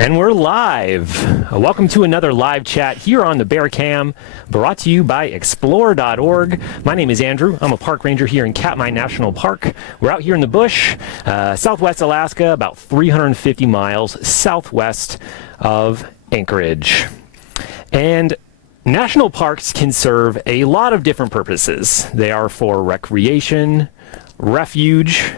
And we're live. Welcome to another live chat here on the Bear Cam, brought to you by Explore.org. My name is Andrew. I'm a park ranger here in Katmai National Park. We're out here in the bush, southwest Alaska, about 350 miles southwest of Anchorage. And national parks can serve a lot of different purposes. They are for recreation, refuge,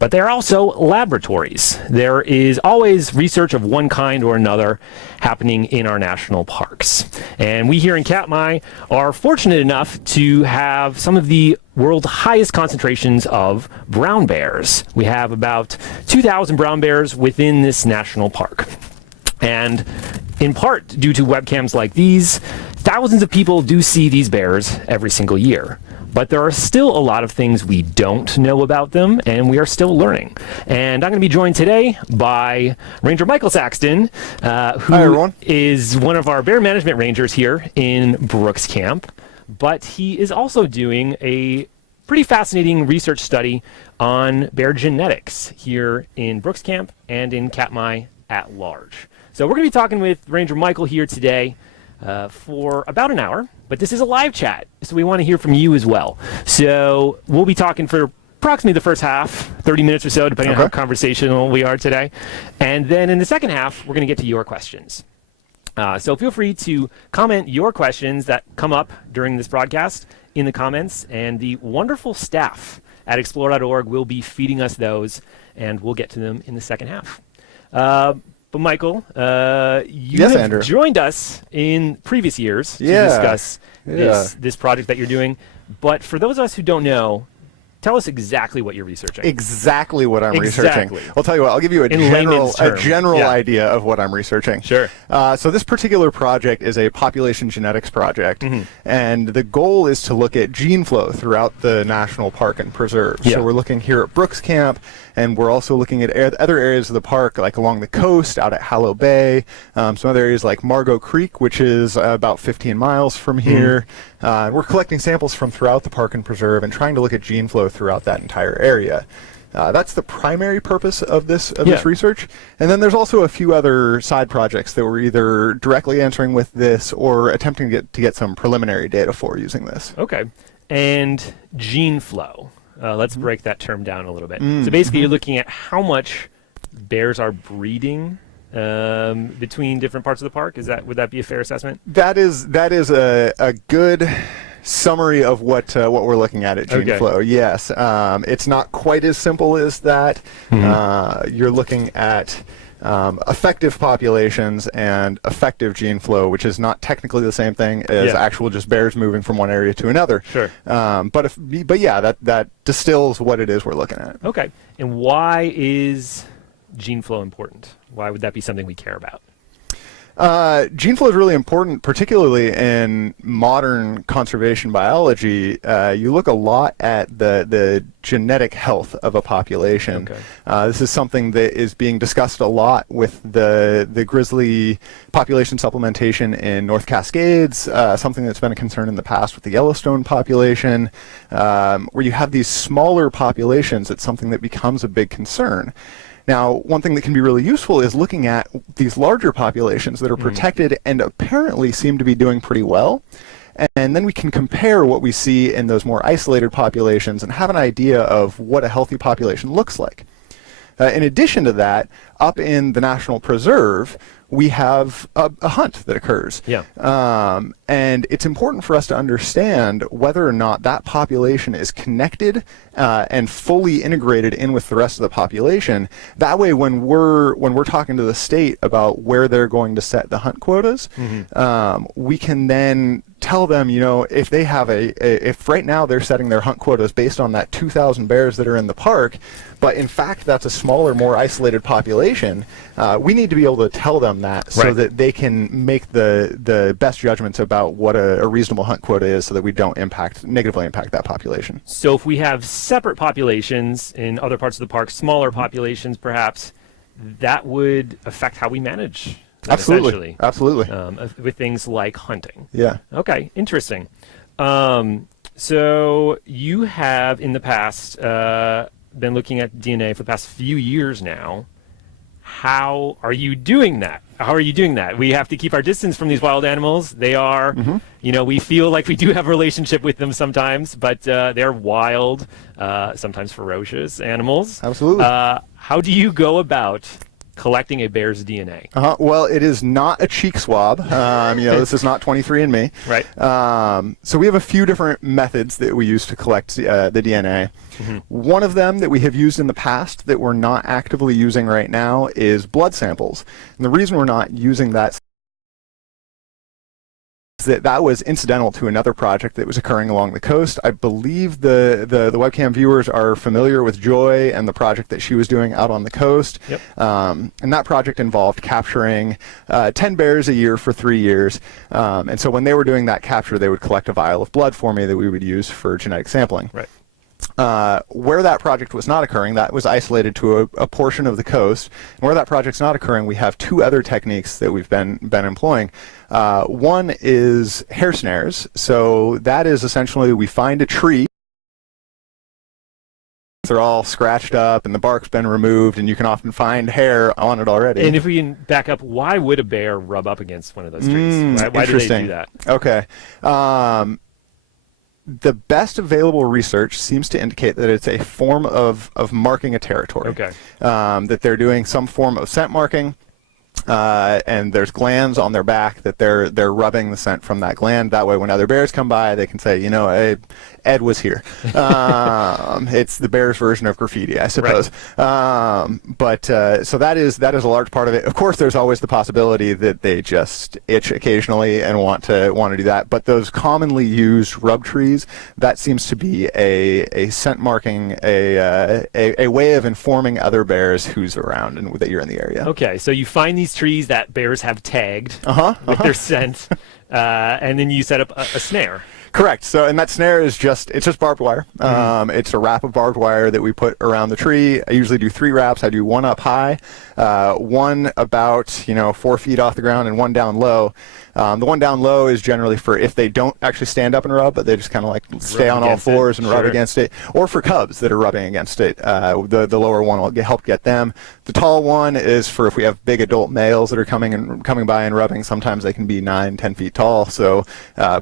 but they're also laboratories. There is always research of one kind or another happening in our national parks. And we here in Katmai are fortunate enough to have some of the world's highest concentrations of brown bears. We have about 2,000 brown bears within this national park. And in part due to webcams like these, thousands of people do see these bears every single year. But there are still a lot of things we don't know about them, and we are still learning. And I'm going to be joined today by Ranger Michael Saxton, who is one of our bear management rangers here in Brooks Camp. But he is also doing a pretty fascinating research study on bear genetics here in Brooks Camp and in Katmai at large. So we're going to be talking with Ranger Michael here today for about an hour, but this is a live chat, so we want to hear from you as well. So we'll be talking for approximately the first half, 30 minutes or so, depending on how conversational we are today. And then in the second half, we're going to get to your questions. So feel free to comment your questions that come up during this broadcast in the comments, and the wonderful staff at Explore.org will be feeding us those, and we'll get to them in the second half. But Michael, you have joined us in previous years to discuss this project that you're doing. But for those of us who don't know, tell us exactly what you're researching. Exactly what I'm researching. I'll tell you what, I'll give you a general idea of what I'm researching. Sure. So this particular project is a population genetics project, and the goal is to look at gene flow throughout the national park and preserve. So we're looking here at Brooks Camp, and we're also looking at other areas of the park, like along the coast, out at Hallow Bay, some other areas like Margot Creek, which is about 15 miles from here. We're collecting samples from throughout the park and preserve and trying to look at gene flow throughout that entire area. That's the primary purpose of this research. And then there's also a few other side projects that we're either directly answering with this or attempting to get some preliminary data for using this. Okay. And gene flow. Let's break that term down a little bit. So basically you're looking at how much bears are breeding between different parts of the park. Would that be a fair assessment? That is a good summary of what we're looking at gene flow. Yes, it's not quite as simple as that. You're looking at effective populations and effective gene flow, which is not technically the same thing as actual just bears moving from one area to another. Sure. But yeah, that distills what it is we're looking at. Okay. And why is gene flow important? Why would that be something we care about? Gene flow is really important, particularly in modern conservation biology. You look a lot at the genetic health of a population. This is something that is being discussed a lot with the grizzly population supplementation in North Cascades, something that's been a concern in the past with the Yellowstone population. Where you have these smaller populations, it's something that becomes a big concern. Now, one thing that can be really useful is looking at these larger populations that are protected and apparently seem to be doing pretty well. And then we can compare what we see in those more isolated populations and have an idea of what a healthy population looks like. In addition to that, up in the National Preserve, we have a hunt that occurs. And it's important for us to understand whether or not that population is connected and fully integrated in with the rest of the population. That way, when we're talking to the state about where they're going to set the hunt quotas, we can then tell them, if they have if right now they're setting their hunt quotas based on that 2,000 bears that are in the park, but in fact that's a smaller, more isolated population, we need to be able to tell them that so that they can make the best judgments about what a reasonable hunt quota is, so that we don't negatively impact that population. So if we have separate populations in other parts of the park, smaller populations perhaps, that would affect how we manage. Absolutely. With things like hunting. Yeah. Okay, interesting. So you have in the past been looking at DNA for the past few years now. how are you doing that? How are you doing that? We have to keep our distance from these wild animals. They are, we feel like we do have a relationship with them sometimes, but they're wild, sometimes ferocious animals. Absolutely. How do you go about collecting a bear's DNA? Well, it is not a cheek swab. This is not 23andMe. Right. So we have a few different methods that we use to collect the DNA. One of them that we have used in the past that we're not actively using right now is blood samples. And the reason we're not using that is that was incidental to another project that was occurring along the coast. I believe the webcam viewers are familiar with Joy and the project that she was doing out on the coast. Yep. And that project involved capturing 10 bears a year for 3 years. And so when they were doing that capture, they would collect a vial of blood for me that we would use for genetic sampling. Right. Where that project was not occurring, that was isolated to a portion of the coast. And where that project's not occurring, we have two other techniques that we've been employing. One is hair snares. So that is essentially we find a tree. They're all scratched up and the bark's been removed, and you can often find hair on it already. And if we can back up, why would a bear rub up against one of those trees? Why do they do that? Okay. The best available research seems to indicate that it's a form of marking a territory. Okay. That they're doing some form of scent marking, and there's glands on their back that they're rubbing the scent from that gland. That way, when other bears come by, they can say, hey, Ed was here. It's the bear's version of graffiti, I suppose. Right. So that is a large part of it. Of course, there's always the possibility that they just itch occasionally and want to do that. But those commonly used rub trees, that seems to be a scent marking, a way of informing other bears who's around and that you're in the area. Okay, so you find these trees that bears have tagged with their scent, and then you set up a snare. Correct. So, and that snare is just barbed wire. It's a wrap of barbed wire that we put around the tree. I usually do 3 wraps. I do one up high, one about 4 feet off the ground, and one down low. The one down low is generally for if they don't actually stand up and rub, but they just kind of like stay on all fours and rub against it, or for cubs that are rubbing against it. The lower one will help get them. The tall one is for if we have big adult males that are coming by and rubbing. Sometimes they can be 9, 10 feet tall. So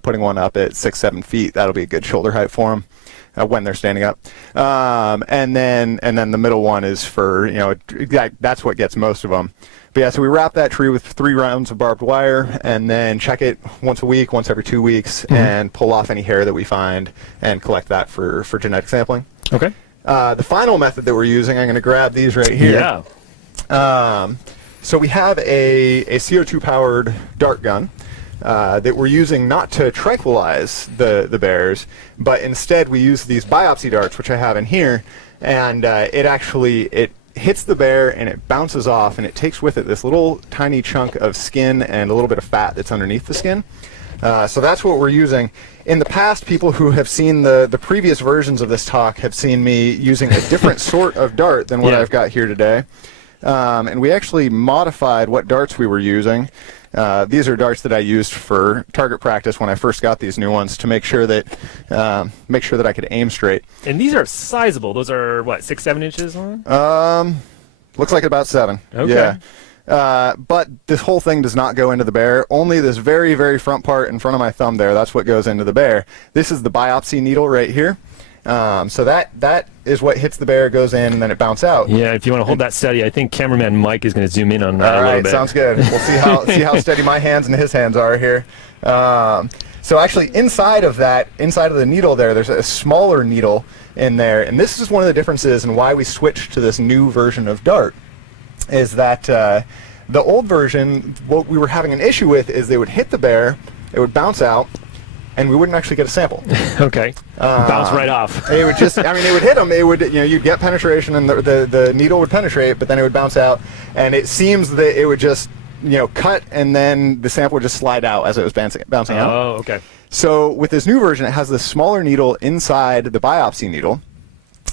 putting one up at 6, 7 feet, that'll be a good shoulder height for them. When they're standing up, and then the middle one is for that's what gets most of them. But yeah, so we wrap that tree with 3 rounds of barbed wire, and then check it once a week, once every 2 weeks, and pull off any hair that we find and collect that for genetic sampling. Okay. The final method that we're using, I'm going to grab these right here. Yeah. So we have a CO2 powered dart gun. That we're using not to tranquilize the bears, but instead we use these biopsy darts, which I have in here, and it hits the bear and it bounces off, and it takes with it this little tiny chunk of skin and a little bit of fat that's underneath the skin. So that's what we're using. In the past, people who have seen the previous versions of this talk have seen me using a different sort of dart than what I've got here today. And we actually modified what darts we were using. These are darts that I used for target practice when I first got these new ones to make sure that I could aim straight. And these are sizable. Those are what, 6, 7 inches long? Looks like about 7. Okay. Yeah. But this whole thing does not go into the bear. Only this very, very front part in front of my thumb there, that's what goes into the bear. This is the biopsy needle right here. So that is what hits the bear, goes in, and then it bounces out. Yeah, if you want to hold that steady, I think cameraman Mike is going to zoom in on that a little bit. All right, sounds good. We'll see how steady my hands and his hands are here. So actually, inside of the needle there's a smaller needle in there, and this is one of the differences in why we switched to this new version of dart, is that the old version, what we were having an issue with is they would hit the bear, it would bounce out, and we wouldn't actually get a sample. Okay. Bounce right off. It would just, it would hit them. It would, you'd get penetration, and the needle would penetrate, but then it would bounce out. And it seems that it would just, cut, and then the sample would just slide out as it was bouncing out. Oh, okay. So with this new version, it has this smaller needle inside the biopsy needle,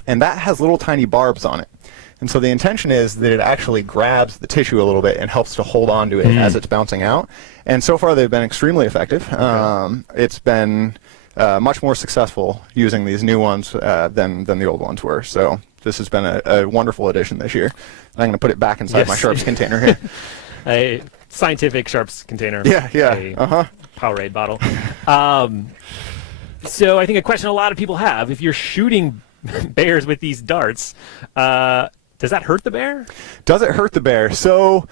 and that has little tiny barbs on it. And so the intention is that it actually grabs the tissue a little bit and helps to hold on to it as it's bouncing out. And so far they've been extremely effective. Okay. It's been much more successful using these new ones than the old ones were. So this has been a wonderful addition this year. I'm going to put it back inside my Sharps container here. A scientific Sharps container. Yeah. A Powerade bottle. So I think a question a lot of people have: if you're shooting bears with these darts, does that hurt the bear? Does it hurt the bear? So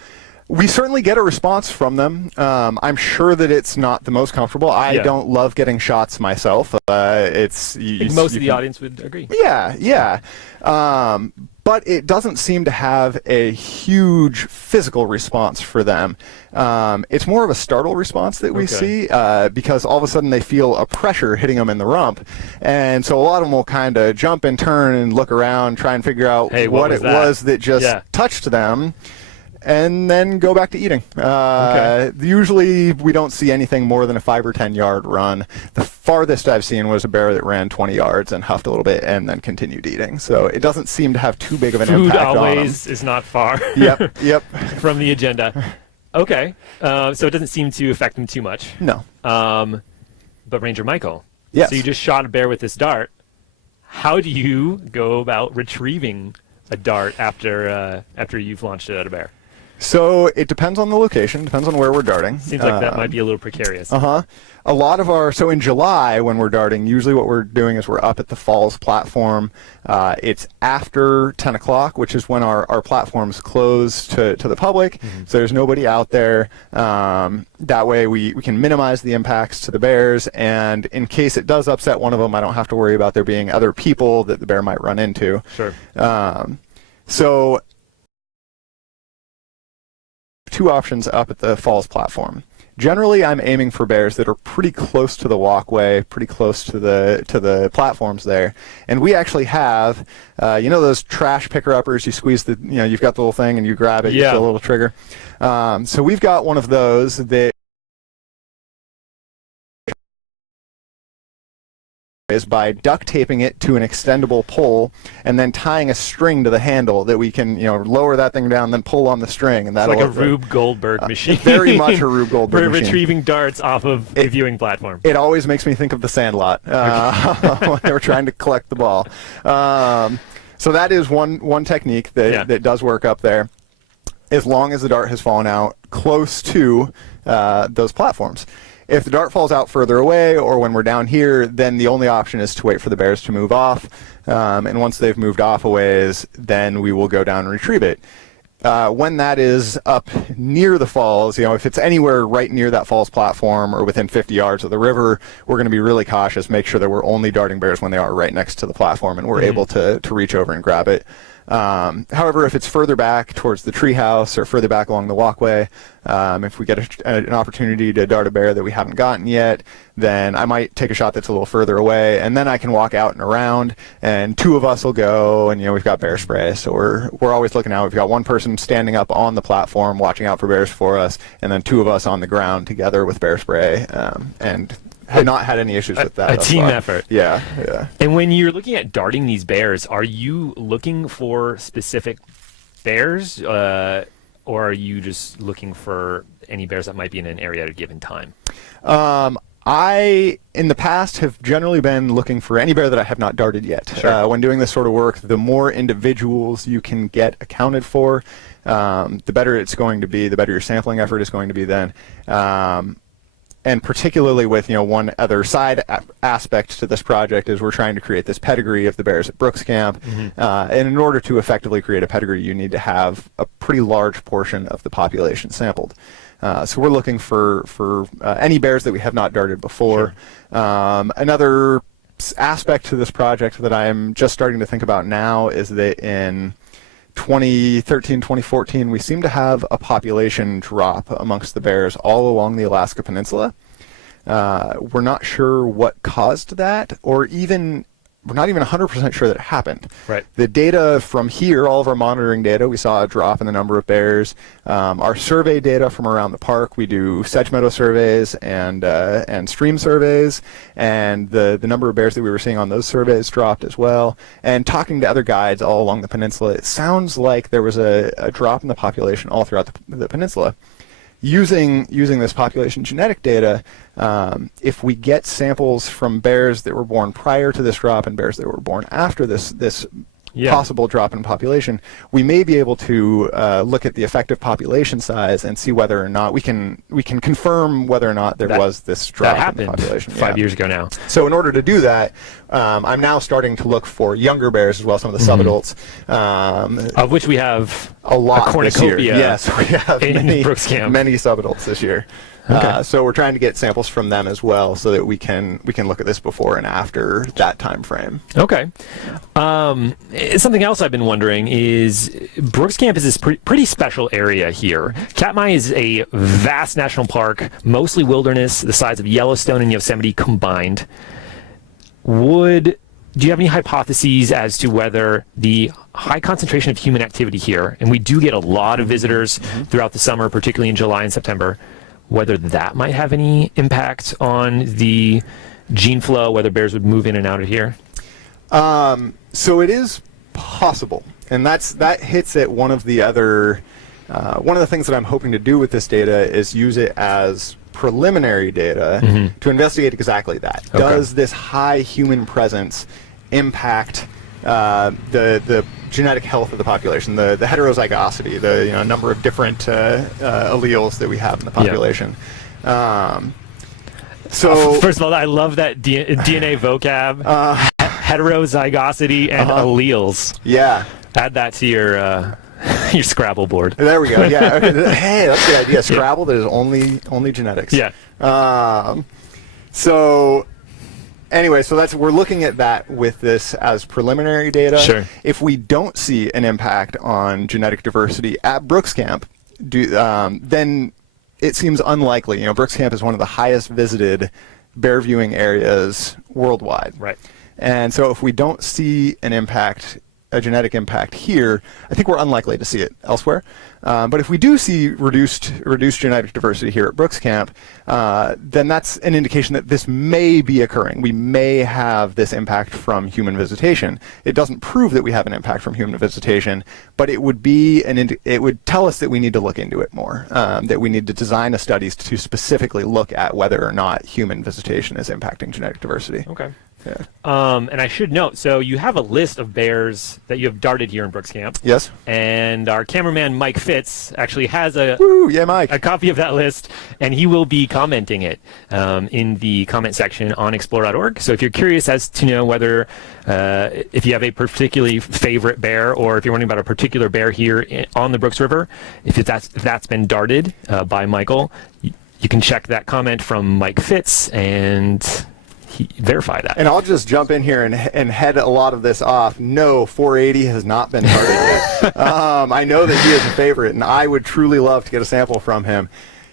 we certainly get a response from them. I'm sure that it's not the most comfortable. I don't love getting shots myself. I think most of the audience would agree. Yeah. But it doesn't seem to have a huge physical response for them. It's more of a startle response that we see because all of a sudden they feel a pressure hitting them in the rump. And so a lot of them will kind of jump and turn and look around, try and figure out what it was that just touched them, and then go back to eating. Usually we don't see anything more than a 5 or 10 yard run. The farthest I've seen was a bear that ran 20 yards and huffed a little bit and then continued eating. So it doesn't seem to have too big of an impact on them. Food always is not far Yep. from the agenda. Okay. So it doesn't seem to affect them too much. No. But Ranger Michael, yes. So you just shot a bear with this dart. How do you go about retrieving a dart after you've launched it at a bear? So it depends on the location, depends on where we're darting. Seems like that might be a little precarious. A lot of so in July when we're darting, usually what we're doing is we're up at the falls platform. It's after 10 o'clock, which is when our platforms close to the public. So there's nobody out there. That way we can minimize the impacts to the bears. And in case it does upset one of them, I don't have to worry about there being other people that the bear might run into. Sure. So two options up at the falls platform. Generally, I'm aiming for bears that are pretty close to the walkway, pretty close to the platforms there. And we actually have, those trash picker-uppers. You squeeze you've got the little thing and you grab it. You feel a little trigger. So we've got one of those that is by duct taping it to an extendable pole and then tying a string to the handle that we can lower that thing down, then pull on the string, and that's like a Rube Goldberg machine. Very much a Rube Goldberg for machine. Retrieving darts off of a viewing platform. It always makes me think of The Sandlot when they were trying to collect the ball. So that is one technique that does work up there, as long as the dart has fallen out close to those platforms. If the dart falls out further away or when we're down here, then the only option is to wait for the bears to move off. And once they've moved off a ways, then we will go down and retrieve it. When that is up near the falls, if it's anywhere right near that falls platform or within 50 yards of the river, we're going to be really cautious, make sure that we're only darting bears when they are right next to the platform and we're able to reach over and grab it. However, if it's further back towards the treehouse or further back along the walkway, if we get an opportunity to dart a bear that we haven't gotten yet, then I might take a shot that's a little further away, and then I can walk out and around, and two of us will go, and we've got bear spray, so we're always looking out. We've got one person standing up on the platform watching out for bears for us, and then two of us on the ground together with bear spray, and had not had any issues with that. A team effort. Yeah. And when you're looking at darting these bears, are you looking for specific bears, or are you just looking for any bears that might be in an area at a given time? I, in the past, have generally been looking for any bear that I have not darted yet. Sure. When doing this sort of work, the more individuals you can get accounted for, the better it's going to be, the better your sampling effort is going to be then. And particularly with one other side aspect to this project is we're trying to create this pedigree of the bears at Brooks Camp. And in order to effectively create a pedigree, you need to have a pretty large portion of the population sampled. So we're looking for any bears that we have not darted before. Sure. Another aspect to this project that I'm just starting to think about now is that in 2013, 2014, we seem to have a population drop amongst the bears all along the Alaska Peninsula. We're not sure what caused that, or we're not even 100% sure that it happened. Right. The data from here, all of our monitoring data, we saw a drop in the number of bears. Our survey data from around the park, we do sedge meadow surveys and stream surveys, and the number of bears that we were seeing on those surveys dropped as well. And talking to other guides all along the peninsula, it sounds like there was a drop in the population all throughout the peninsula. using this population genetic data, if we get samples from bears that were born prior to this drop and bears that were born after this possible drop in population, we may be able to look at the effective population size and see whether or not we can confirm whether or not there was this drop in the population. 5 years ago now. So in order to do that, I'm now starting to look for younger bears as well, some of the subadults, of which we have a lot a cornucopia. this year. Yes, we have in Brooks Camp. many subadults this year. Okay. So we're trying to get samples from them as well, so that we can look at this before and after that time frame. Okay. Something else I've been wondering is Brooks Camp is this pretty special area here. Katmai is a vast national park, mostly wilderness, the size of Yellowstone and Yosemite combined. Do you have any hypotheses as to whether the high concentration of human activity here, and we do get a lot of visitors throughout the summer, particularly in July and September, whether that might have any impact on the gene flow, whether bears would move in and out of here? So it is possible, and that hits at one of the things that I'm hoping to do with this data is use it as preliminary data to investigate exactly that. Okay. Does this high human presence impact the genetic health of the population, the heterozygosity, the number of different alleles that we have in the population? So first of all, I love that DNA vocab, heterozygosity and alleles. Yeah. Add that to your Scrabble board. There we go. Yeah. Okay. Hey, that's the idea. Scrabble that is only genetics. Yeah. So anyway, we're looking at that with this as preliminary data. Sure. If we don't see an impact on genetic diversity at Brooks Camp, then it seems unlikely. Brooks Camp is one of the highest visited bear viewing areas worldwide. Right. And so if we don't see a genetic impact here, I think we're unlikely to see it elsewhere. But if we do see reduced genetic diversity here at Brooks Camp, then that's an indication that this may be occurring. We may have this impact from human visitation. It doesn't prove that we have an impact from human visitation, but it would it would tell us that we need to look into it more, that we need to design a studies to specifically look at whether or not human visitation is impacting genetic diversity. Okay. Yeah. And I should note, so you have a list of bears that you have darted here in Brooks Camp. Yes. And our cameraman Mike Fitz actually has a copy of that list, and he will be commenting it in the comment section on explore.org. So if you're curious as to know whether if you have a particularly favorite bear, or if you're wondering about a particular bear here on the Brooks River, if that's been darted by Michael, you can check that comment from Mike Fitz and verify that. And I'll just jump in here and head a lot of this off. No, 480 has not been darted yet. I know that he is a favorite, and I would truly love to get a sample from him.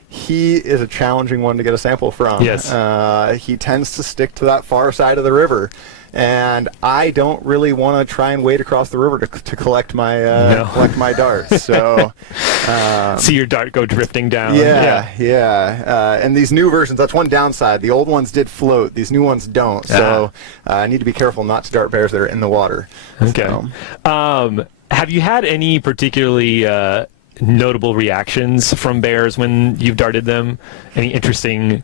He is a challenging one to get a sample from. Yes. He tends to stick to that far side of the river, and I don't really want to try and wade across the river to collect my darts. So see your dart go drifting down. Yeah. And these new versions, that's one downside. The old ones did float. These new ones don't. So I need to be careful not to dart bears that are in the water. Okay. So. Have you had any particularly notable reactions from bears when you've darted them? Any interesting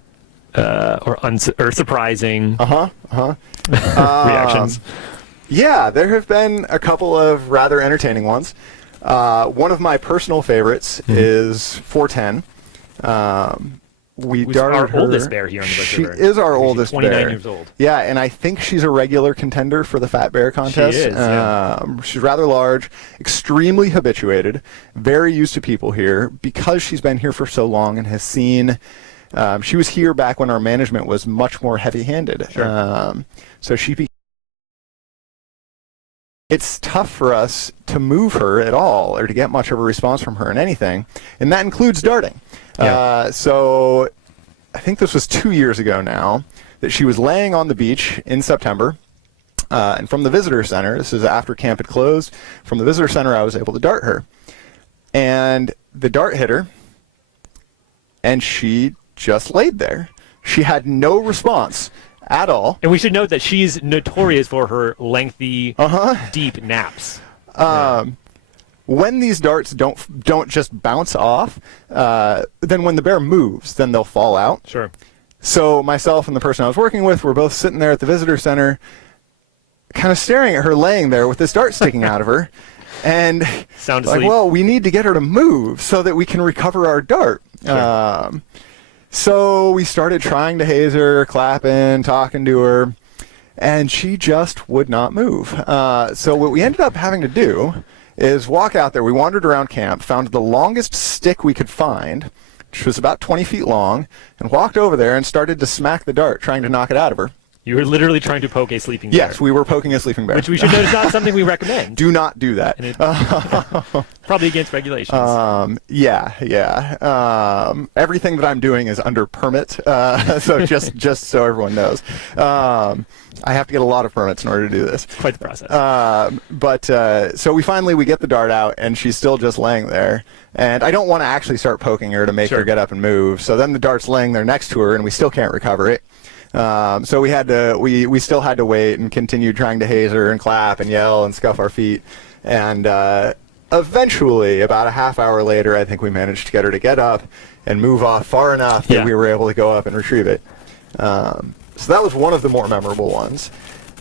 or surprising reactions? Yeah, there have been a couple of rather entertaining ones. One of my personal favorites is 410. We darted our her. oldest bear here on the Brooks She River. is our oldest 29 bear. years old. Yeah, and I think she's a regular contender for the Fat Bear contest. She is, yeah. She's rather large, extremely habituated, very used to people here because she's been here for so long and has seen. She was here back when our management was much more heavy-handed. Sure. So it's tough for us to move her at all or to get much of a response from her in anything, and that includes darting. Yeah. So I think this was 2 years ago now that she was laying on the beach in September, and from the visitor center, this is after camp had closed, from the visitor center I was able to dart her. And the dart hit her, and she just laid there. She had no response at all. And we should note that she's notorious for her lengthy, deep naps. when these darts don't just bounce off, then when the bear moves, then they'll fall out. Sure. So myself and the person I was working with were both sitting there at the visitor center, kind of staring at her laying there with this dart sticking out of her. And Sound like, asleep. well, we need to get her to move so that we can recover our dart. Sure. So we started trying to haze her, clapping, talking to her, and she just would not move. So what we ended up having to do is walk out there. We wandered around camp, found the longest stick we could find, which was about 20 feet long, and walked over there and started to smack the dart, trying to knock it out of her. You were literally trying to poke a sleeping bear. Yes, we were poking a sleeping bear. Which we should note is not something we recommend. Do not do that. And probably against regulations. Everything that I'm doing is under permit, so just so everyone knows. I have to get a lot of permits in order to do this. Quite the process. So we get the dart out, and she's still just laying there. And I don't want to actually start poking her to make her get up and move. So then the dart's laying there next to her, and we still can't recover it. So we still had to wait and continue trying to haze her and clap and yell and scuff our feet. And eventually, about a half hour later, I think we managed to get her to get up and move off far enough that we were able to go up and retrieve it. So that was one of the more memorable ones.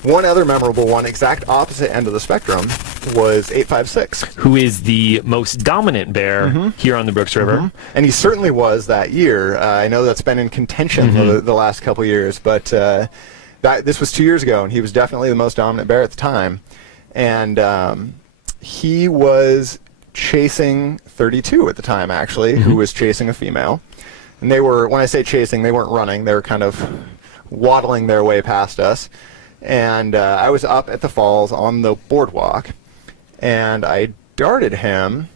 One other memorable one, exact opposite end of the spectrum, was 856. Who is the most dominant bear here on the Brooks River. And he certainly was that year. I know that's been in contention the last couple years, but this was 2 years ago, and he was definitely the most dominant bear at the time. And he was chasing 32 at the time, actually, who was chasing a female. And they were, when I say chasing, they weren't running. They were kind of waddling their way past us. And I was up at the falls on the boardwalk, and I darted him,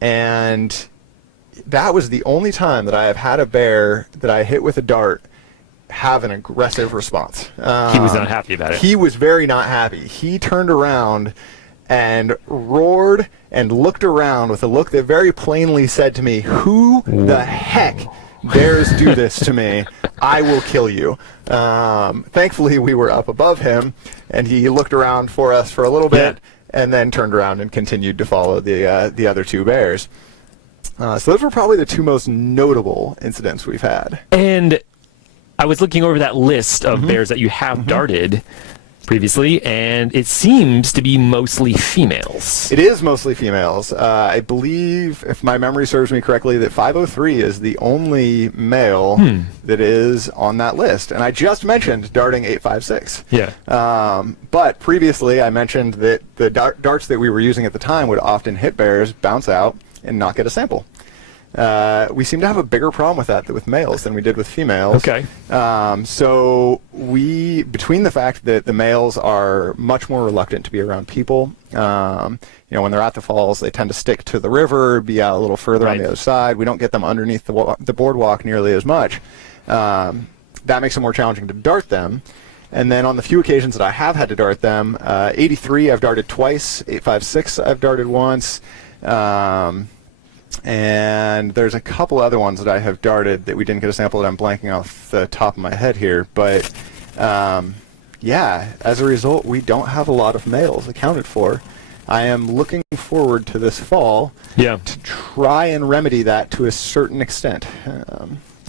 and that was the only time that I have had a bear that I hit with a dart have an aggressive response. He was not happy about it. He was very not happy. He turned around and roared and looked around with a look that very plainly said to me, "Who the heck dares do this to me? I will kill you." Thankfully, we were up above him, and he looked around for us for a little bit, and then turned around and continued to follow the other two bears. So those were probably the two most notable incidents we've had. And I was looking over that list of bears that you have darted previously, and it seems to be mostly females. It is mostly females. I believe, if my memory serves me correctly, that 503 is the only male that is on that list. And I just mentioned darting 856. Yeah. But previously, I mentioned that the darts that we were using at the time would often hit bears, bounce out, and not get a sample. We seem to have a bigger problem with that with males than we did with females. Okay. So between the fact that the males are much more reluctant to be around people, when they're at the falls, they tend to stick to the river, be out a little further on the other side. We don't get them underneath the boardwalk nearly as much. That makes it more challenging to dart them. And then on the few occasions that I have had to dart them, 83 I've darted twice, 856 I've darted once. And there's a couple other ones that I have darted that we didn't get a sample that I'm blanking off the top of my head here. But as a result, we don't have a lot of males accounted for. I am looking forward to this fall to try and remedy that to a certain extent,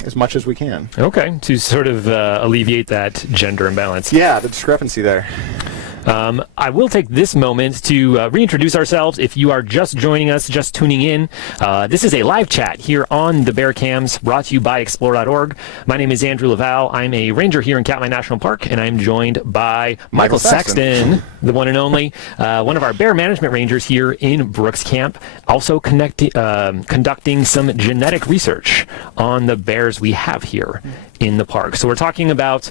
as much as we can. Okay, to sort of alleviate that gender imbalance. Yeah, the discrepancy there. I will take this moment to reintroduce ourselves. If you are just joining us, just tuning in, this is a live chat here on the Bear Cams, brought to you by Explore.org. My name is Andrew Laval. I'm a ranger here in Katmai National Park, and I'm joined by Michael Saxton, the one and only, one of our bear management rangers here in Brooks Camp, also conducting some genetic research on the bears we have here in the park. So we're talking about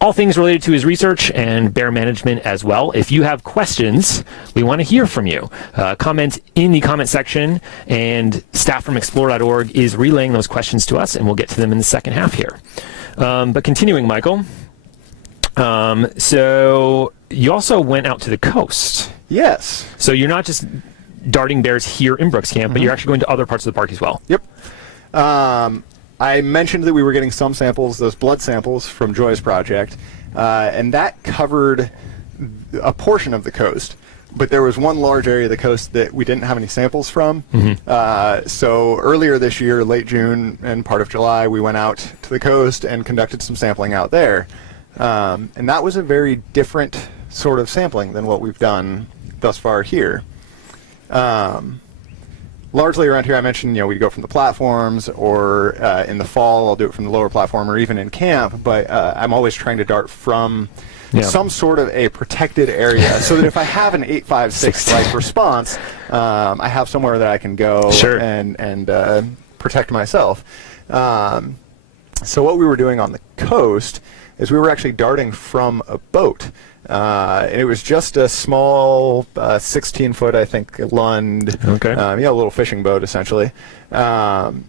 all things related to his research and bear management as well. If you have questions, we want to hear from you. Comment in the comment section, and staff from Explore.org is relaying those questions to us, and we'll get to them in the second half here. But continuing, Michael, so you also went out to the coast. Yes. So you're not just darting bears here in Brooks Camp, but you're actually going to other parts of the park as well. Yep. I mentioned that we were getting some samples, those blood samples from Joy's project, and that covered a portion of the coast, but there was one large area of the coast that we didn't have any samples from. So earlier this year, late June and part of July, we went out to the coast and conducted some sampling out there. And that was a very different sort of sampling than what we've done thus far here. Largely around here, I mentioned, we go from the platforms, or in the fall, I'll do it from the lower platform, or even in camp, but I'm always trying to dart from some sort of a protected area so that if I have an 856 like response, I have somewhere that I can go and protect myself. So what we were doing on the coast is we were actually darting from a boat. And it was just a small 16-foot, I think, Lund, a little fishing boat, essentially. And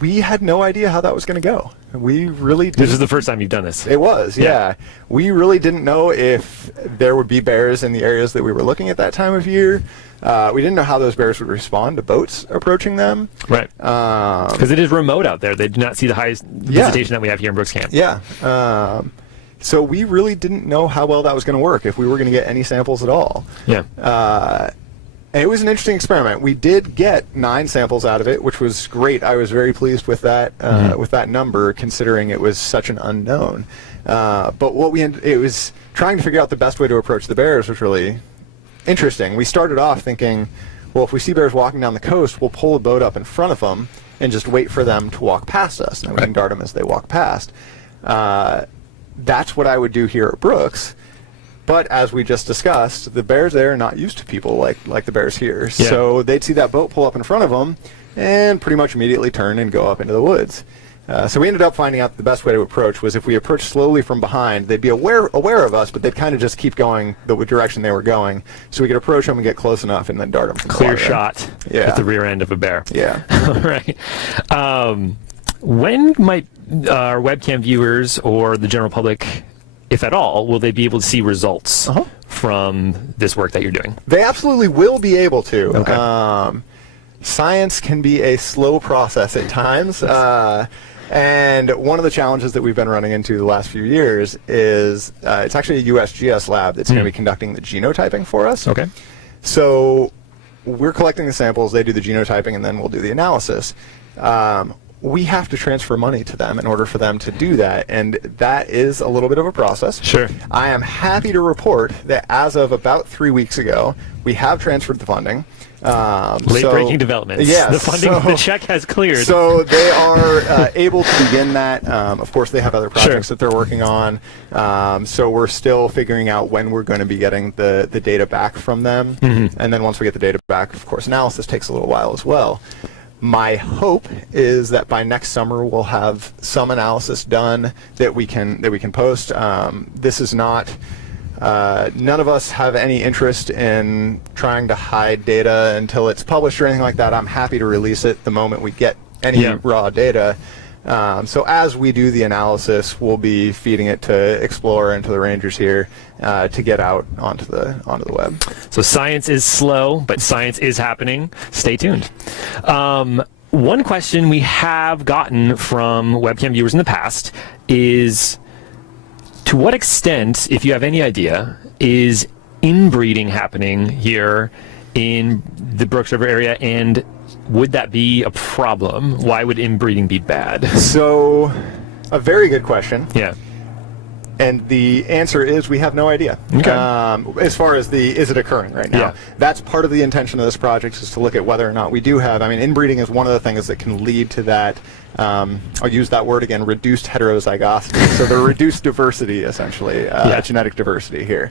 we had no idea how that was going to go. We really didn't. This is the first time you've done this. It was, yeah. We really didn't know if there would be bears in the areas that we were looking at that time of year. We didn't know how those bears would respond to boats approaching them. Right. Because it is remote out there. They do not see the highest visitation that we have here in Brooks Camp. Yeah. So we really didn't know how well that was going to work, if we were going to get any samples at all. Yeah. And it was an interesting experiment. We did get 9 samples out of it, which was great. I was very pleased with that with that number, considering it was such an unknown. But what it was trying to figure out the best way to approach the bears was really interesting. We started off thinking, well, if we see bears walking down the coast, we'll pull a boat up in front of them and just wait for them to walk past us, and we can dart them as they walk past. That's what I would do here at Brooks. But as we just discussed, the bears there are not used to people like the bears here. Yeah. So they'd see that boat pull up in front of them and pretty much immediately turn and go up into the woods. So we ended up finding out the best way to approach was if we approached slowly from behind, they'd be aware of us, but they'd kind of just keep going the direction they were going. So we could approach them and get close enough and then dart them from clear shot at the rear end of a bear. Yeah. All right. When might our webcam viewers or the general public, if at all, will they be able to see results from this work that you're doing? They absolutely will be able to. Okay. Science can be a slow process at times. And one of the challenges that we've been running into the last few years is it's actually a USGS lab that's going to be conducting the genotyping for us. Okay. So we're collecting the samples, they do the genotyping, and then we'll do the analysis. We have to transfer money to them in order for them to do that, and that is a little bit of a process. Sure. I am happy to report that as of about 3 weeks ago, we have transferred the funding. Late-breaking developments. Yes. The funding, the check has cleared. So they are able to begin that. Of course, they have other projects that they're working on. So we're still figuring out when we're going to be getting the data back from them. And then once we get the data back, of course, analysis takes a little while as well. My hope is that by next summer we'll have some analysis done that we can post. This is not. None of us have any interest in trying to hide data until it's published or anything like that. I'm happy to release it the moment we get any raw data. So as we do the analysis, we'll be feeding it to Explorer and to the Rangers here to get out onto the web. So science is slow, but science is happening. Stay tuned. One question we have gotten from webcam viewers in the past is, to what extent, if you have any idea, is inbreeding happening here in the Brooks River area, and would that be a problem? Why would inbreeding be bad? So, a very good question. Yeah. And the answer is we have no idea. Okay. As far as is it occurring right now? Yeah. That's part of the intention of this project, is to look at whether or not we do have. I mean, inbreeding is one of the things that can lead to that. I'll use that word again, reduced heterozygosity. So the reduced diversity, essentially, genetic diversity here.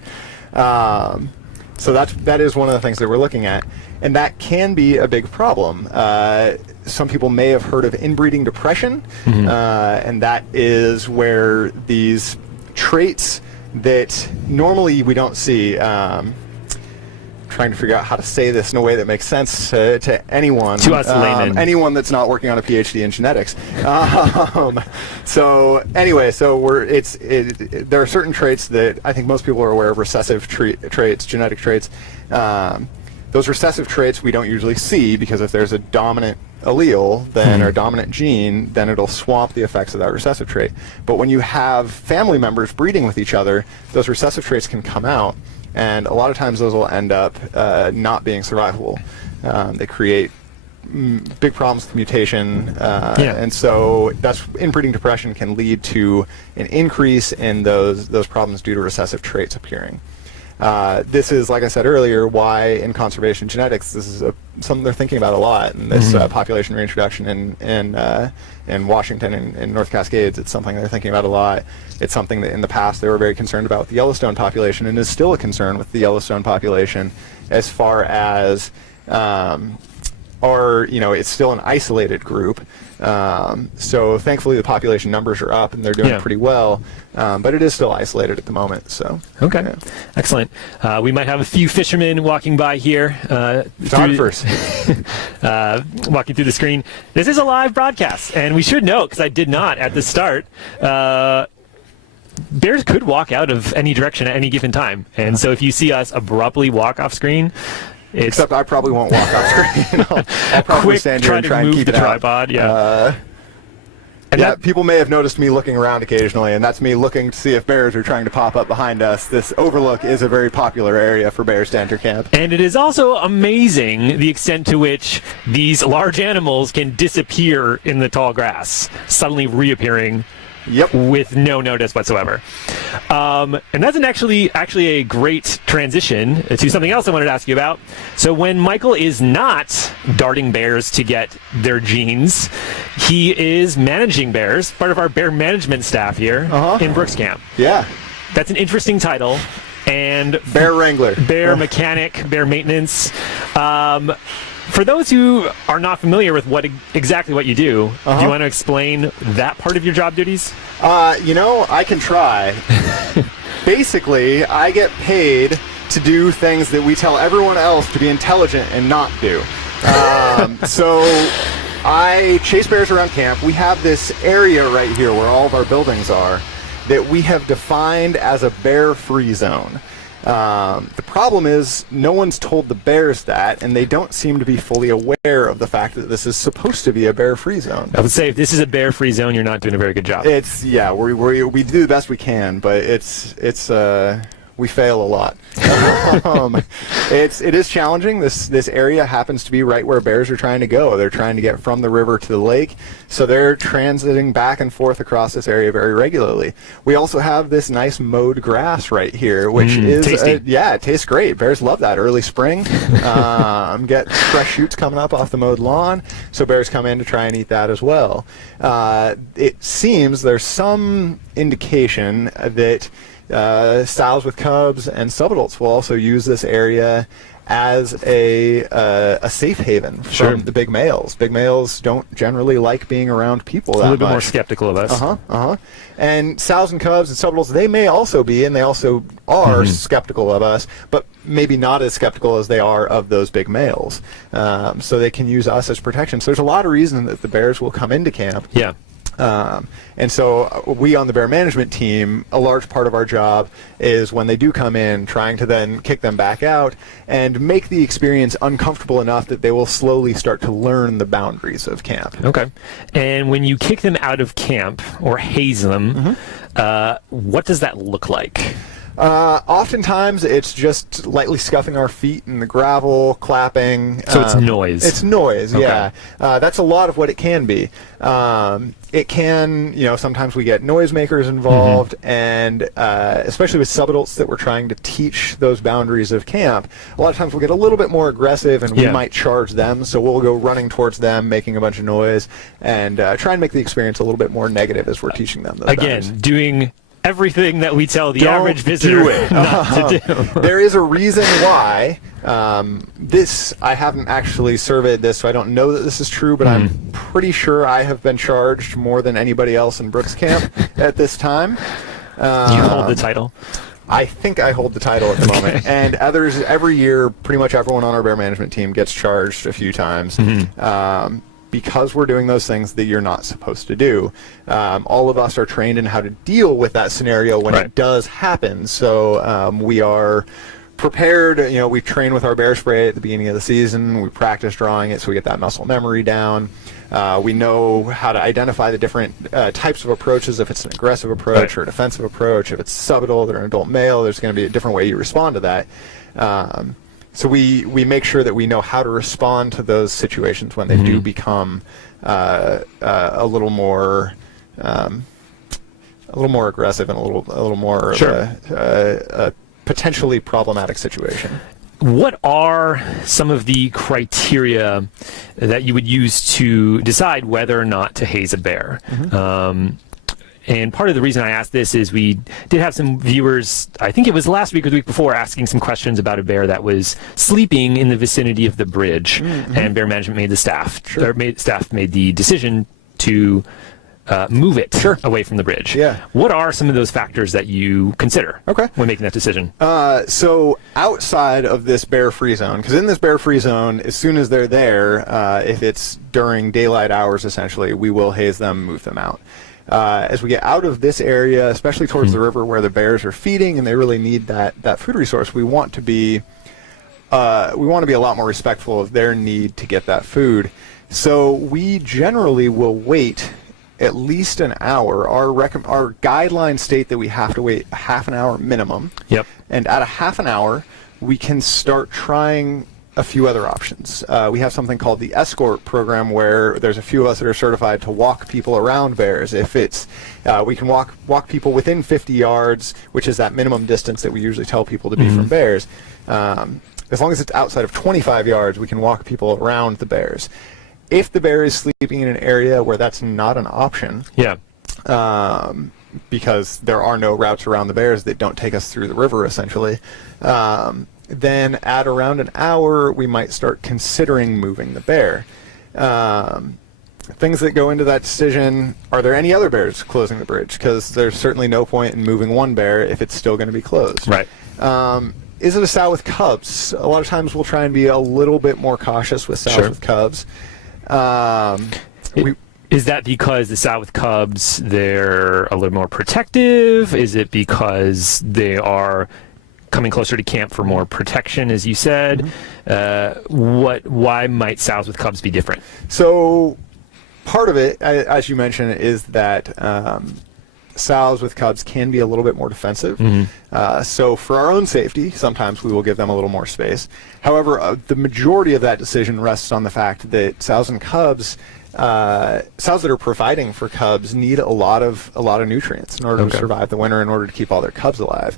So that is one of the things that we're looking at, and that can be a big problem. Some people may have heard of inbreeding depression, and that is where these traits that normally we don't see. Trying to figure out how to say this in a way that makes sense to anyone. To us laymen. Anyone that's not working on a PhD in genetics. So anyway, there are certain traits that I think most people are aware of, recessive traits, genetic traits. Those recessive traits we don't usually see because if there's a dominant allele, then or dominant gene, then it'll swamp the effects of that recessive trait. But when you have family members breeding with each other, those recessive traits can come out, and a lot of times those will end up not being survivable. They create big problems with mutation, and so that's inbreeding depression can lead to an increase in those problems due to recessive traits appearing. This is, like I said earlier, why in conservation genetics this is something they're thinking about a lot. And this population reintroduction in Washington and North Cascades, it's something they're thinking about a lot. It's something that in the past they were very concerned about with the Yellowstone population, and is still a concern with the Yellowstone population as far as it's still an isolated group. So thankfully the population numbers are up and they're doing pretty well, but it is still isolated at the moment. So okay, excellent. We might have a few fishermen walking by here. Photographers. Walking through the screen. This is a live broadcast, and we should note, because I did not at the start, bears could walk out of any direction at any given time. And so if you see us abruptly walk off screen, except I probably won't walk off screen. I'll probably stand here and try and keep the it tripod. And people may have noticed me looking around occasionally, and that's me looking to see if bears are trying to pop up behind us. This overlook is a very popular area for bears to enter camp. And it is also amazing the extent to which these large animals can disappear in the tall grass, suddenly reappearing with no notice whatsoever. And that's actually a great transition to something else I wanted to ask you about. So when Michael is not darting bears to get their genes, he is managing bears, part of our bear management staff here in Brooks Camp. Yeah. That's an interesting title. And bear wrangler, bear mechanic, bear maintenance. For those who are not familiar with exactly what you do, do you want to explain that part of your job duties? I can try. Basically, I get paid to do things that we tell everyone else to be intelligent and not do. So I chase bears around camp. We have this area right here where all of our buildings are that we have defined as a bear-free zone. The problem is no one's told the bears that, and they don't seem to be fully aware of the fact that this is supposed to be a bear-free zone. I would say if this is a bear-free zone, you're not doing a very good job. We do the best we can, but we fail a lot. It is challenging. This area happens to be right where bears are trying to go. They're trying to get from the river to the lake, so they're transiting back and forth across this area very regularly. We also have this nice mowed grass right here, which is tasty. It tastes great. Bears love that early spring. Get fresh shoots coming up off the mowed lawn, so bears come in to try and eat that as well. It seems there's some indication that sows with cubs and subadults will also use this area as a safe haven from the big males. Big males don't generally like being around people that much. A little bit more skeptical of us. And sows and cubs and subadults, they may also be, and they also are skeptical of us, but maybe not as skeptical as they are of those big males. So they can use us as protection. So there's a lot of reason that the bears will come into camp. Yeah. And so we on the bear management team, a large part of our job is when they do come in, trying to then kick them back out and make the experience uncomfortable enough that they will slowly start to learn the boundaries of camp. Okay. And when you kick them out of camp or haze them, what does that look like? Oftentimes it's just lightly scuffing our feet in the gravel, clapping. So it's noise. It's noise, yeah. That's a lot of what it can be. It can, sometimes we get noisemakers involved, and especially with subadults that we're trying to teach those boundaries of camp, a lot of times we'll get a little bit more aggressive and we might charge them, so we'll go running towards them, making a bunch of noise, and try and make the experience a little bit more negative as we're teaching them those boundaries. Doing everything that we tell the average visitor not to do. There is a reason why. I haven't actually surveyed this, so I don't know that this is true, but I'm pretty sure I have been charged more than anybody else in Brooks Camp at this time. You hold the title? I think I hold the title at the moment. And others, every year, pretty much everyone on our bear management team gets charged a few times. Because we're doing those things that you're not supposed to do. All of us are trained in how to deal with that scenario when it does happen. So we are prepared. We train with our bear spray at the beginning of the season. We practice drawing it so we get that muscle memory down. We know how to identify the different types of approaches, if it's an aggressive approach or a defensive approach. If it's subadult or an adult male, there's going to be a different way you respond to that. So we make sure that we know how to respond to those situations when they do become a little more aggressive and a little more of a potentially problematic situation. What are some of the criteria that you would use to decide whether or not to haze a bear? And part of the reason I asked this is we did have some viewers, I think it was last week or the week before, asking some questions about a bear that was sleeping in the vicinity of the bridge, and Bear Management made the staff made the decision to move it away from the bridge. Yeah. What are some of those factors that you consider when making that decision? So outside of this bear-free zone, because in this bear-free zone, as soon as they're there, if it's during daylight hours, essentially, we will haze them, move them out. As we get out of this area, especially towards the river where the bears are feeding and they really need that food resource, we want to be a lot more respectful of their need to get that food. So we generally will wait at least an hour. Our guidelines state that we have to wait half an hour minimum. Yep. And at a half an hour, we can start trying a few other options. We have something called the escort program where there's a few of us that are certified to walk people around bears. If it's, we can walk people within 50 yards, which is that minimum distance that we usually tell people to be from bears. As long as it's outside of 25 yards, we can walk people around the bears. If the bear is sleeping in an area where that's not an option, because there are no routes around the bears that don't take us through the river, essentially, then at around an hour, we might start considering moving the bear. Things that go into that decision: are there any other bears closing the bridge? Because there's certainly no point in moving one bear if it's still going to be closed. Right. Is it a sow with cubs? A lot of times we'll try and be a little bit more cautious with sows with cubs. Is that because the sow with cubs, they're a little more protective? Is it because they are coming closer to camp for more protection, as you said? Why might sows with cubs be different? So part of it, as you mentioned, is that sows with cubs can be a little bit more defensive. So for our own safety, sometimes we will give them a little more space. However, the majority of that decision rests on the fact that sows and cubs, sows that are providing for cubs, need a lot of nutrients in order to survive the winter, in order to keep all their cubs alive.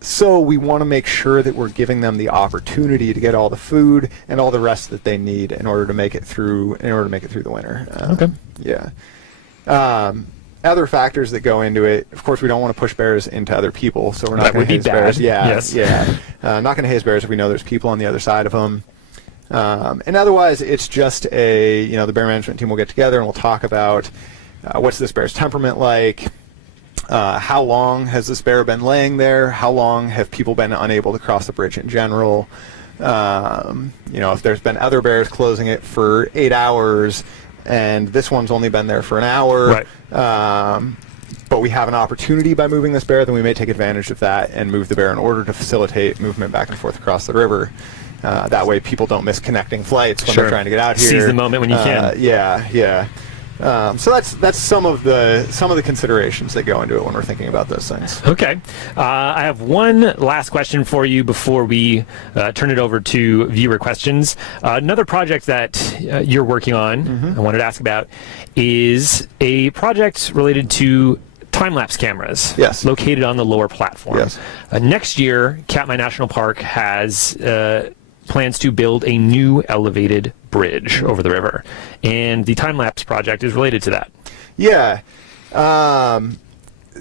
So we want to make sure that we're giving them the opportunity to get all the food and all the rest that they need in order to make it through the winter. Other factors that go into it, of course, we don't want to push bears into other people, so we're not going to haze bears. Not going to haze bears if we know there's people on the other side of them. And otherwise, it's just the bear management team will get together and we'll talk about what's this bear's temperament like, how long has this bear been laying there, how long have people been unable to cross the bridge in general, if there's been other bears closing it for 8 hours, and this one's only been there for an hour, but we have an opportunity by moving this bear, then we may take advantage of that and move the bear in order to facilitate movement back and forth across the river. That way people don't miss connecting flights when they're trying to get out here. Seize the moment when you can. So that's some of the considerations that go into it when we're thinking about those things. Okay. I have one last question for you before we turn it over to viewer questions. Another project that you're working on, I wanted to ask about, is a project related to time-lapse cameras located on the lower platform. Next year, Katmai National Park has plans to build a new elevated bridge over the river, and the time-lapse project is related to that.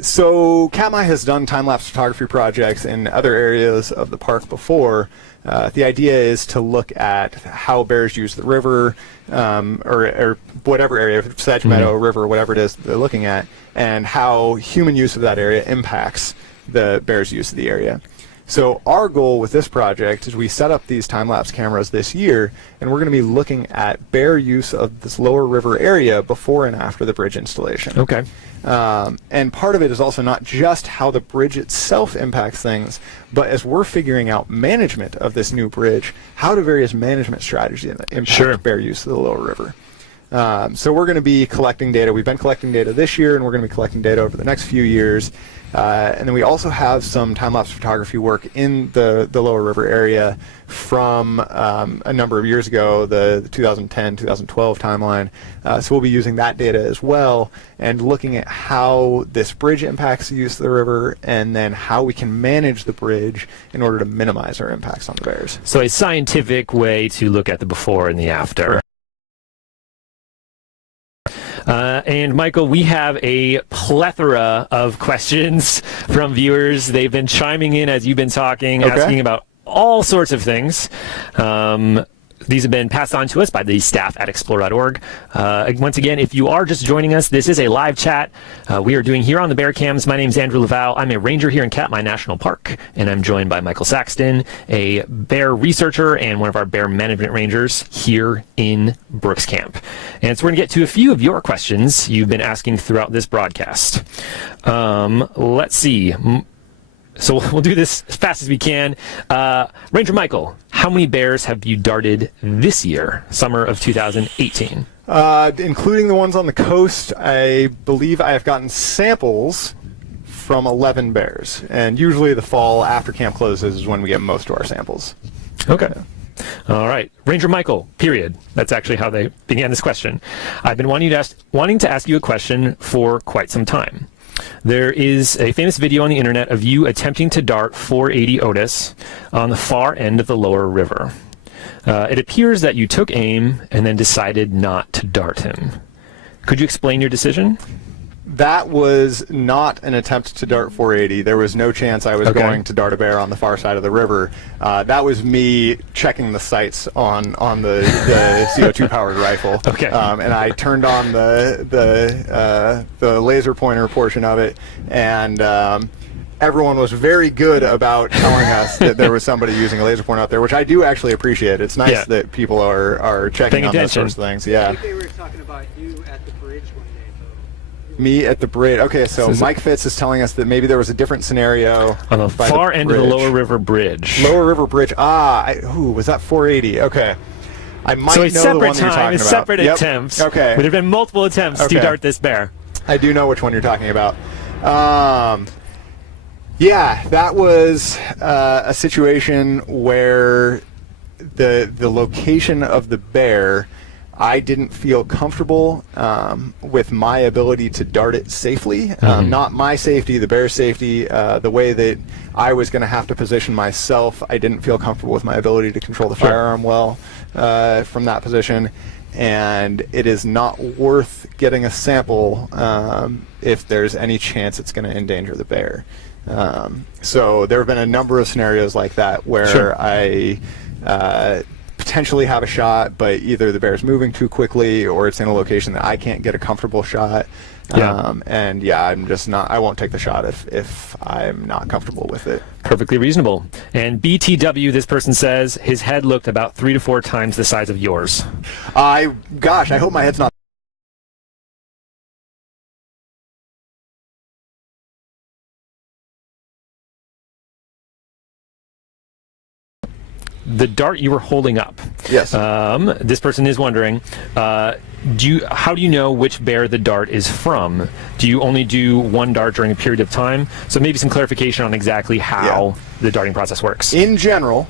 So Katmai has done time-lapse photography projects in other areas of the park before. The idea is to look at how bears use the river, or whatever area, sedge meadow, river, whatever it is they're looking at, and how human use of that area impacts the bears' use of the area. So our goal with this project is we set up these time-lapse cameras this year, and we're going to be looking at bear use of this lower river area before and after the bridge installation. Okay. And part of it is also not just how the bridge itself impacts things, but as we're figuring out management of this new bridge, how do various management strategies impact bear use of the lower river? So we're going to be collecting data. We've been collecting data this year, and we're going to be collecting data over the next few years. And then we also have some time-lapse photography work in the lower river area from a number of years ago, the 2010, 2012 timeline. So we'll be using that data as well and looking at how this bridge impacts the use of the river and then how we can manage the bridge in order to minimize our impacts on the bears. So a scientific way to look at the before and the after. And Michael, we have a plethora of questions from viewers. They've been chiming in as you've been talking, asking about all sorts of things. These have been passed on to us by the staff at explore.org. Once again, if you are just joining us, this is a live chat we are doing here on the Bear Cams. My name is Andrew Laval. I'm a ranger here in Katmai National Park, and I'm joined by Michael Saxton, a bear researcher and one of our bear management rangers here in Brooks Camp. And so we're going to get to a few of your questions you've been asking throughout this broadcast. Let's see. So we'll do this as fast as we can. Ranger Michael, how many bears have you darted this year, summer of 2018? Including the ones on the coast, I believe I have gotten samples from 11 bears. And usually the fall after camp closes is when we get most of our samples. Okay. All right. Ranger Michael, period. That's actually how they began this question. I've been wanting to ask you a question for quite some time. There is a famous video on the internet of you attempting to dart 480 Otis on the far end of the lower river. It appears that you took aim and then decided not to dart him. Could you explain your decision? That was not an attempt to dart 480. There was no chance I was going to dart a bear on the far side of the river. That was me checking the sights on the CO2-powered rifle. Okay. And I turned on the laser pointer portion of it, and everyone was very good about telling us that there was somebody using a laser pointer out there, which I do actually appreciate. It's nice that people are checking on those sorts of things. Yeah. I think they were talking about you at the bridge one day. Me at the bridge. Okay, so Mike Fitz is telling us that maybe there was a different scenario on the far end of the Lower River Bridge. Lower River Bridge. Was that 480? Okay. I might know the one that you're talking about. Separate attempts. Okay. There have been multiple attempts to dart this bear. I do know which one you're talking about. Yeah, that was a situation where the location of the bear, I didn't feel comfortable with my ability to dart it safely. Not my safety, the bear's safety. The way that I was going to have to position myself, I didn't feel comfortable with my ability to control the firearm well from that position. And it is not worth getting a sample if there's any chance it's going to endanger the bear. So there have been a number of scenarios like that where I potentially have a shot, but either the bear's moving too quickly or it's in a location that I can't get a comfortable shot. And I'm just not, I won't take the shot if I'm not comfortable with it. Perfectly reasonable. And BTW, this person says, his head looked about 3 to 4 times the size of yours. Gosh, I hope my head's not. The dart you were holding up. Yes. This person is wondering, how do you know which bear the dart is from? Do you only do one dart during a period of time? So maybe some clarification on exactly how the darting process works. In general,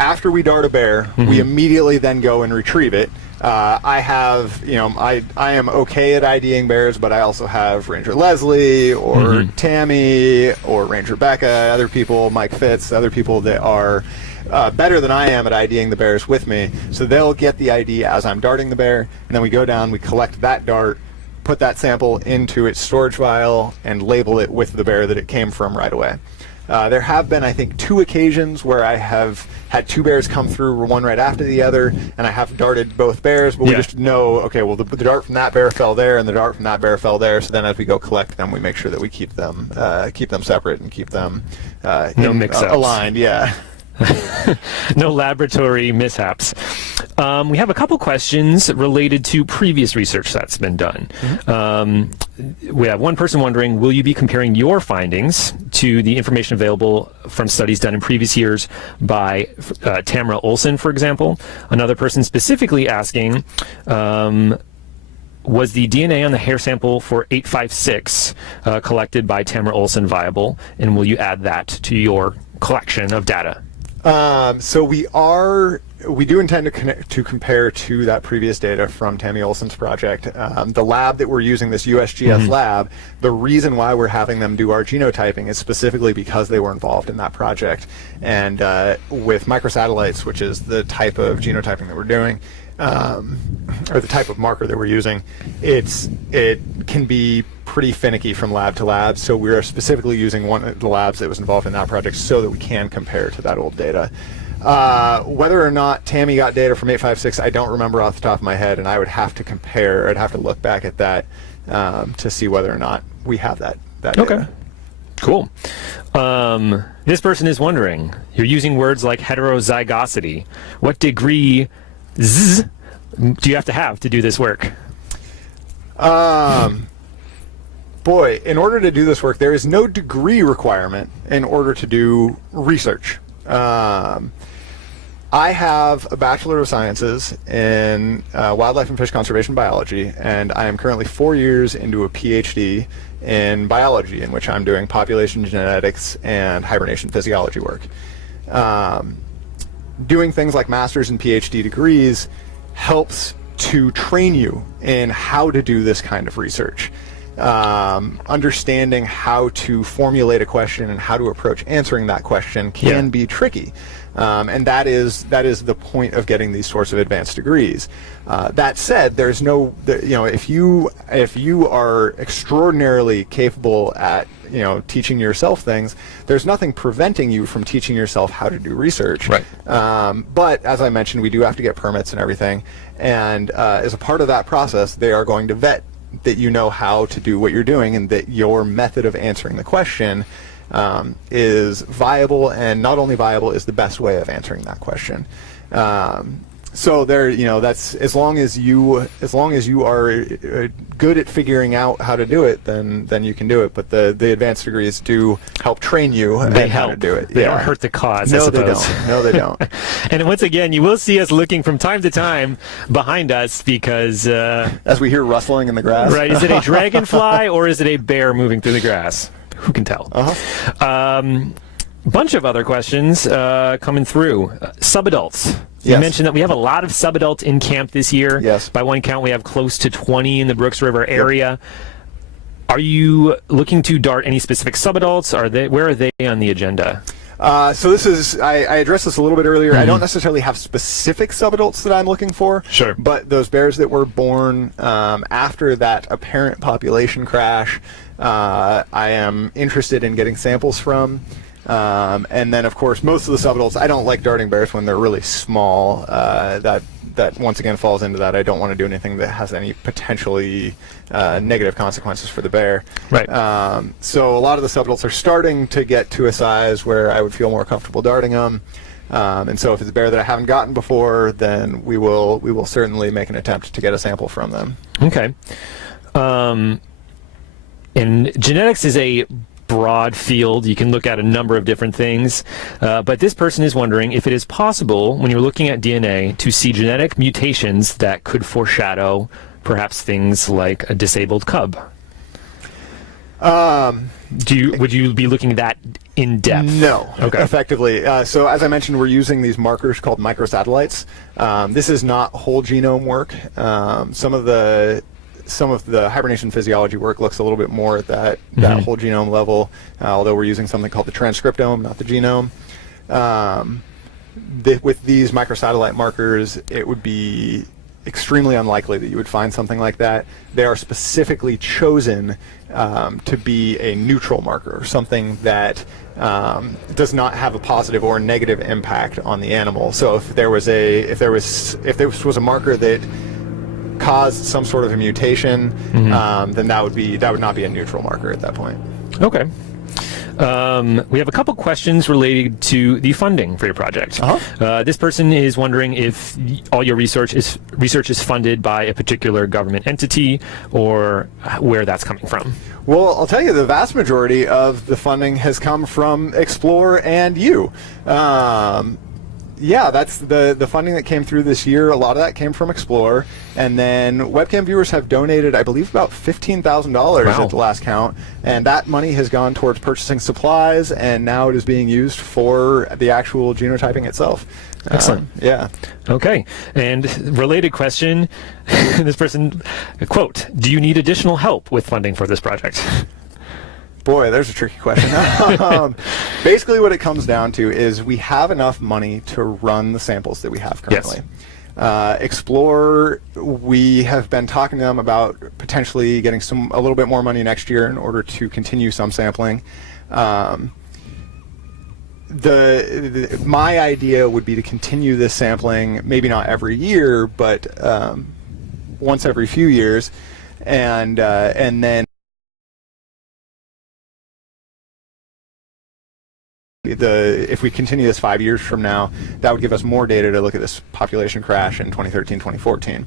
after we dart a bear, we immediately then go and retrieve it. I have, I am okay at IDing bears, but I also have Ranger Leslie or Tammy or Ranger Becca, other people, Mike Fitz, other people that are better than I am at IDing the bears with me. So they'll get the ID as I'm darting the bear, and then we go down, we collect that dart, put that sample into its storage file, and label it with the bear that it came from right away. There have been, I think, 2 occasions where I have had two bears come through, one right after the other, and I have darted both bears, but we just know, okay, well, the dart from that bear fell there, and the dart from that bear fell there. So then, as we go collect them, we make sure that we keep them separate and keep them aligned. Yeah. No laboratory mishaps. We have a couple questions related to previous research that's been done. We have one person wondering, will you be comparing your findings to the information available from studies done in previous years by Tamara Olson, for example? Another person specifically asking, was the DNA on the hair sample for 856 collected by Tamara Olson viable, and will you add that to your collection of data? So we do intend to compare to that previous data from Tammy Olson's project. The lab that we're using, this USGS lab, the reason why we're having them do our genotyping is specifically because they were involved in that project. And with microsatellites, which is the type of genotyping that we're doing, or the type of marker that we're using, it can be pretty finicky from lab to lab, so we're specifically using one of the labs that was involved in that project so that we can compare to that old data. Whether or not Tammy got data from 856, I don't remember off the top of my head, and I would have to compare. I'd have to look back at that to see whether or not we have that data. Okay. Cool. This person is wondering, you're using words like heterozygosity. What degree do you have to do this work? Boy, in order to do this work, there is no degree requirement in order to do research. I have a Bachelor of Sciences in Wildlife and Fish Conservation Biology, and I am currently 4 years into a PhD in biology, in which I'm doing population genetics and hibernation physiology work. Doing things like master's and PhD degrees helps to train you in how to do this kind of research. Understanding how to formulate a question and how to approach answering that question can be tricky, and that is the point of getting these sorts of advanced degrees. That said, there's no, if you are extraordinarily capable at teaching yourself things, there's nothing preventing you from teaching yourself how to do research. Right. But as I mentioned, we do have to get permits and everything, and as a part of that process, they are going to vet that you know how to do what you're doing and that your method of answering the question is viable, and not only viable, is the best way of answering that question. So there, that's as long as you are good at figuring out how to do it, then you can do it. But the advanced degrees do help train you They on how to help. do it. They don't hurt the cause. No, I they suppose. don't. No, they don't. And once again, you will see us looking from time to time behind us because As we hear rustling in the grass. right, is it a dragonfly or is it a bear moving through the grass? Who can tell? Bunch of other questions coming through. Subadults. You Yes. mentioned that we have a lot of subadults in camp this year. Yes. By one count, we have close to 20 in the Brooks River area. Are you looking to dart any specific subadults? Where are they on the agenda? So this is, I addressed this a little bit earlier. I don't necessarily have specific subadults that I'm looking for. Sure. But those bears that were born after that apparent population crash, I am interested in getting samples from. And then, of course, most of the subadults, I don't like darting bears when they're really small. That once again falls into that. I don't want to do anything that has any potentially negative consequences for the bear. Right. So a lot of the subadults are starting to get to a size where I would feel more comfortable darting them. And so if it's a bear that I haven't gotten before, then we will certainly make an attempt to get a sample from them. Okay. And genetics is a broad field. You can look at a number of different things, but this person is wondering if it is possible, when you're looking at DNA, to see genetic mutations that could foreshadow perhaps things like a disabled cub. Would you be looking that in depth? No, Okay. effectively. So as I mentioned, we're using these markers called microsatellites. This is not whole genome work. Some of the hibernation physiology work looks a little bit more at that whole genome level, although we're using something called the transcriptome, not the genome. With these microsatellite markers, it would be extremely unlikely that you would find something like that. They are specifically chosen to be a neutral marker, something that does not have a positive or negative impact on the animal. So if this was a marker that caused some sort of a mutation, then that would not be a neutral marker at that point. Okay. We have a couple questions related to the funding for your project. This person is wondering if all your research is funded by a particular government entity or where that's coming from. Well, I'll tell you, the vast majority of the funding has come from Explore and you. Yeah, that's the funding that came through this year. A lot of that came from Explore, and then webcam viewers have donated, I believe, about $15,000 at the last count, and that money has gone towards purchasing supplies, and now it is being used for the actual genotyping itself. Excellent. Yeah. Okay, and related question, this person, quote, do you need additional help with funding for this project? Boy, there's a tricky question. Basically, what it comes down to is we have enough money to run the samples that we have currently. Yes. Explore, we have been talking to them about potentially getting a little bit more money next year in order to continue some sampling. My idea would be to continue this sampling, maybe not every year, but once every few years, and then if we continue this 5 years from now, that would give us more data to look at this population crash in 2013, 2014.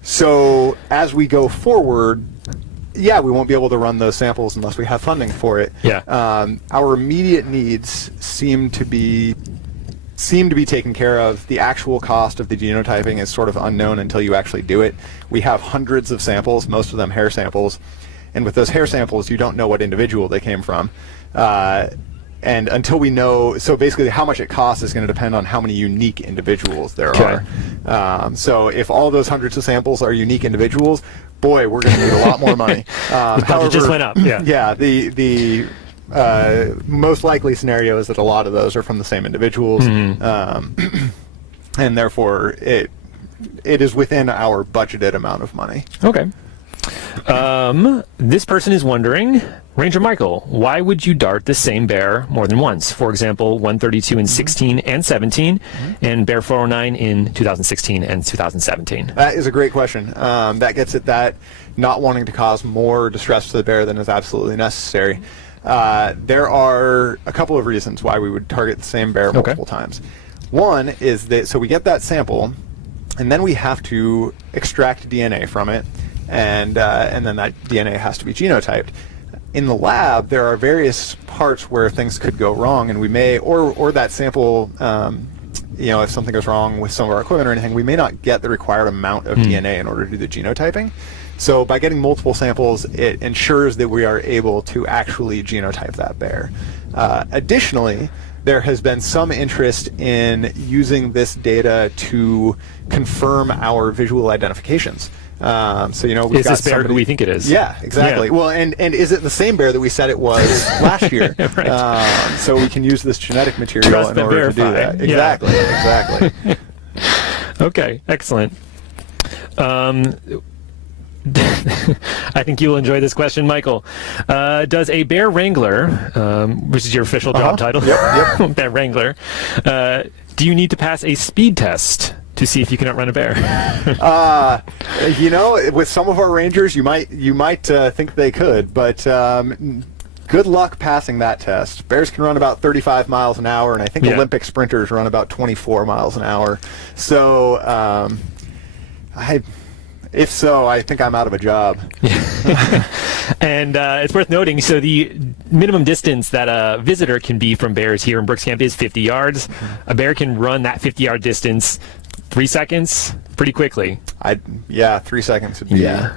So as we go forward, yeah, we won't be able to run those samples unless we have funding for it. Yeah. Our immediate needs seem to be taken care of. The actual cost of the genotyping is sort of unknown until you actually do it. We have hundreds of samples, most of them hair samples, and with those hair samples, you don't know what individual they came from. And until we know, so basically how much it costs is going to depend on how many unique individuals there are. So if all those hundreds of samples are unique individuals, boy, we're going to need a lot more money. However, just went up. Yeah. Yeah. The most likely scenario is that a lot of those are from the same individuals, and therefore it is within our budgeted amount of money. Okay. This person is wondering, Ranger Michael, why would you dart the same bear more than once? For example, 132 in 16 and 17, and bear 409 in 2016 and 2017. That is a great question. That gets at that not wanting to cause more distress to the bear than is absolutely necessary. There are a couple of reasons why we would target the same bear multiple times. One is that, so we get that sample, and then we have to extract DNA from it, and then that DNA has to be genotyped. In the lab, there are various parts where things could go wrong, and we may, or that sample, if something goes wrong with some of our equipment or anything, we may not get the required amount of DNA in order to do the genotyping. So by getting multiple samples, it ensures that we are able to actually genotype that bear. Additionally, there has been some interest in using this data to confirm our visual identifications. So we've is got this bear who we think it is? Yeah, exactly. Yeah. Well, and is it the same bear that we said it was last year? Right. So we can use this genetic material Trust in order to do that. Exactly. Yeah. Exactly. Okay. Excellent. I think you'll enjoy this question, Michael. Does a bear wrangler, which is your official job title, Yep. bear wrangler, do you need to pass a speed test to see if you can outrun a bear? With some of our rangers, you might think they could, but good luck passing that test. Bears can run about 35 miles an hour, and I think Olympic sprinters run about 24 miles an hour. So if so, I think I'm out of a job. And it's worth noting, so the minimum distance that a visitor can be from bears here in Brooks Camp is 50 yards. A bear can run that 50-yard distance 3 seconds pretty quickly. 3 seconds would be... I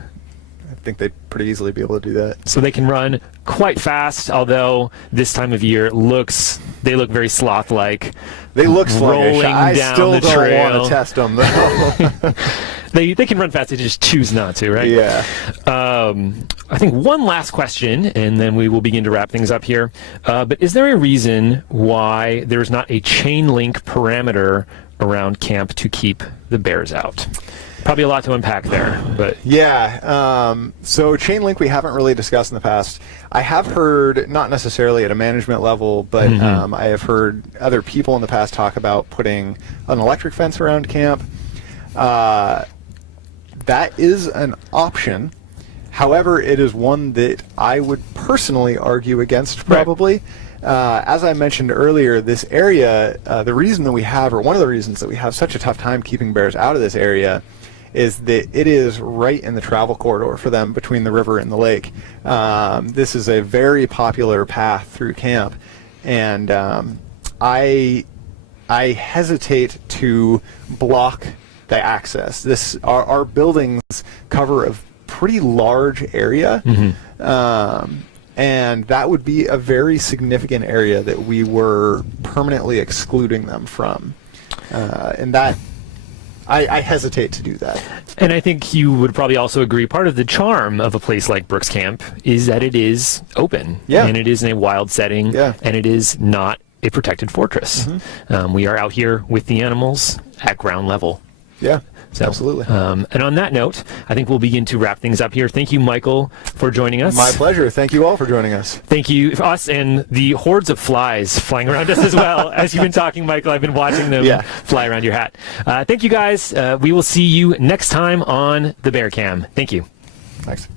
think they'd pretty easily be able to do that. So they can run quite fast, although this time of year they look very sloth-like. They look sluggish. I down still the don't trail. want to test them, though. They can run fast, they just choose not to, right? Yeah. I think one last question, and then we will begin to wrap things up here. But is there a reason why there's not a chain link parameter around camp to keep the bears out? Probably a lot to unpack there, but Yeah. So chain link we haven't really discussed in the past. I have heard, not necessarily at a management level, but I have heard other people in the past talk about putting an electric fence around camp. That is an option. However, it is one that I would personally argue against probably. As I mentioned earlier, this area, the reason that we have, or one of the reasons that we have such a tough time keeping bears out of this area is that it is right in the travel corridor for them between the river and the lake. This is a very popular path through camp, and I hesitate to block the access. Our buildings cover a pretty large area, and that would be a very significant area that we were permanently excluding them from, and that I hesitate to do that. And I think you would probably also agree part of the charm of a place like Brooks Camp is that it is open, and it is in a wild setting, and it is not a protected fortress. We are out here with the animals at ground level. Yeah, so, absolutely. And on that note, I think we'll begin to wrap things up here. Thank you, Michael, for joining us. My pleasure. Thank you all for joining us. Thank you, us and the hordes of flies flying around us as well. As you've been talking, Michael, I've been watching them fly around your hat. Thank you, guys. We will see you next time on the Bear Cam. Thank you. Thanks.